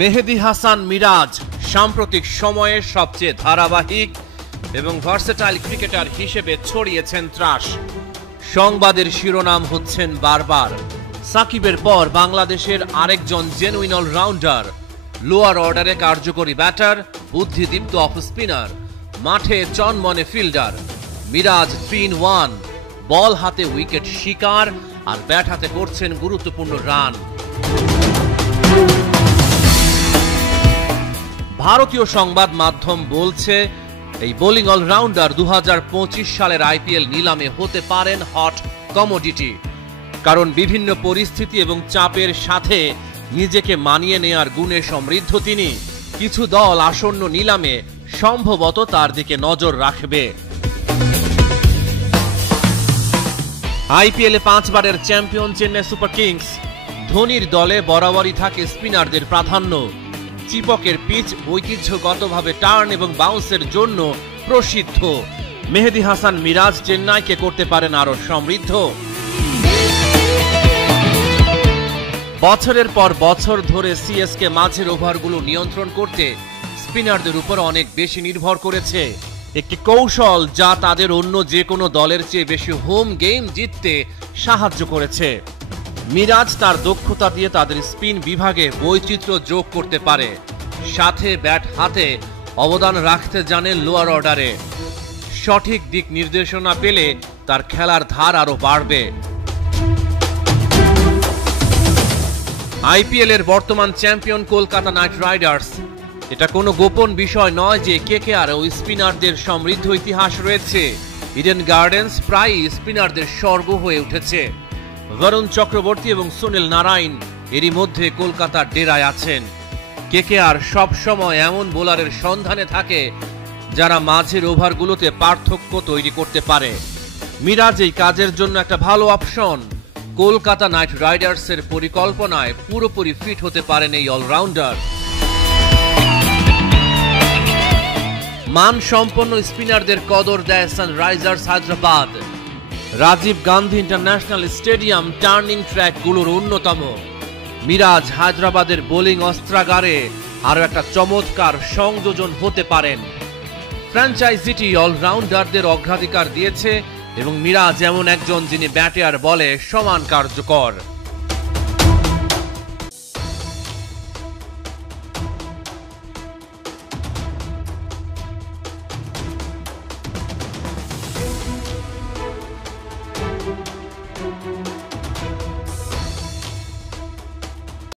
মেহেদী হাসান মিরাজ সাম্প্রতিক সময়ে সবচেয়ে ধারাবাহিক এবং ভার্সেটাইল ক্রিকেটার হিসেবে ছড়িয়েছেন ত্রাস। সংবাদের শিরোনাম হচ্ছেন বারবার সাকিবের পর বাংলাদেশের আরেকজন জেনুইন অলরাউন্ডার, লোয়ার অর্ডারে কার্যকরী ব্যাটার, বুদ্ধিদীপ্ত অফ স্পিনার, মাঠে চনমনে ফিল্ডার। মিরাজ 3-in-1, বল হাতে উইকেট শিকার আর ব্যাট হাতে করছেন গুরুত্বপূর্ণ রান। ভারতীয় সংবাদ মাধ্যম বলছে এই বোলিং অলরাউন্ডার 2025 সালের আইপিএল নিলামে হতে পারেন হট কমোডিটি, কারণ বিভিন্ন পরিস্থিতি এবং চাপের সাথে নিজেকে মানিয়ে নেয়ার গুণে সমৃদ্ধ তিনি। কিছু দল আসন্ন নিলামে সম্ভবত তার দিকে নজর রাখবে। আইপিএলে 5 বারের চ্যাম্পিয়ন চেন্নাই সুপার কিংস, ধোনির দলে বরাবরই থাকে স্পিনারদের প্রাধান্য। চিপকের পিচ ঐতিহ্যগতভাবে টার্ন এবং বাউন্সের জন্য প্রসিদ্ধ। মেহেদী হাসান মিরাজ চেন্নাইকে করতে পারেন আরো সমৃদ্ধ। বছরের পর বছর ধরে সিএসকে মাঝের ওভারগুলো নিয়ন্ত্রণ করতে স্পিনারদের উপর অনেক বেশি নির্ভর করেছে, একটি কৌশল যা তাদের অন্য যে কোনো দলের চেয়ে বেশি হোম গেম জিততে সাহায্য করেছে। মিরাজ তার দক্ষতা দিয়ে তাদের স্পিন বিভাগে বৈচিত্র্য যোগ করতে পারে, সাথে ব্যাট হাতে অবদান রাখতে জানেন লোয়ার অর্ডারে। সঠিক দিক নির্দেশনা পেলে তার খেলার ধার আরো বাড়বে। আইপিএল এর বর্তমান চ্যাম্পিয়ন কলকাতা নাইট রাইডার্স। এটা কোনো গোপন বিষয় নয় যে কেকেআর ও স্পিনারদের সমৃদ্ধ ইতিহাস রয়েছে। ইডেন গার্ডেন্স প্রায়ই স্পিনারদের স্বর্গ হয়ে উঠেছে। বরুণ চক্রবর্তী এবং সুনীল নারায়ণ এরই মধ্যে কলকাতার ডেরায় আছেন। কেকেআর সব সময় এমন বোলারের সন্ধানে থাকে যারা মাঝের ওভারগুলোতে পার্থক্য তৈরি করতে পারে। মিরাজ এই কাজের জন্য একটা ভালো অপশন। কলকাতা নাইট রাইডার্সের পরিকল্পনায় পুরোপুরি ফিট হতে পারেন এই অলরাউন্ডার। মানসম্পন্ন স্পিনারদের কদর দেয় Sunrisers Hyderabad. Rajiv Gandhi international stadium turning ট্র্যাকগুলোর অন্যতম। মিরাজ হায়দ্রাবাদের বোলিং অস্ত্রাগারে আরো একটা চমৎকার সংযোজন হতে পারেন। ফ্র্যাঞ্চাইজিটি অলরাউন্ডারদের অগ্রাধিকার দিয়েছে এবং মিরাজ এমন একজন যিনি ব্যাটে আর বলে সমান কার্যকর।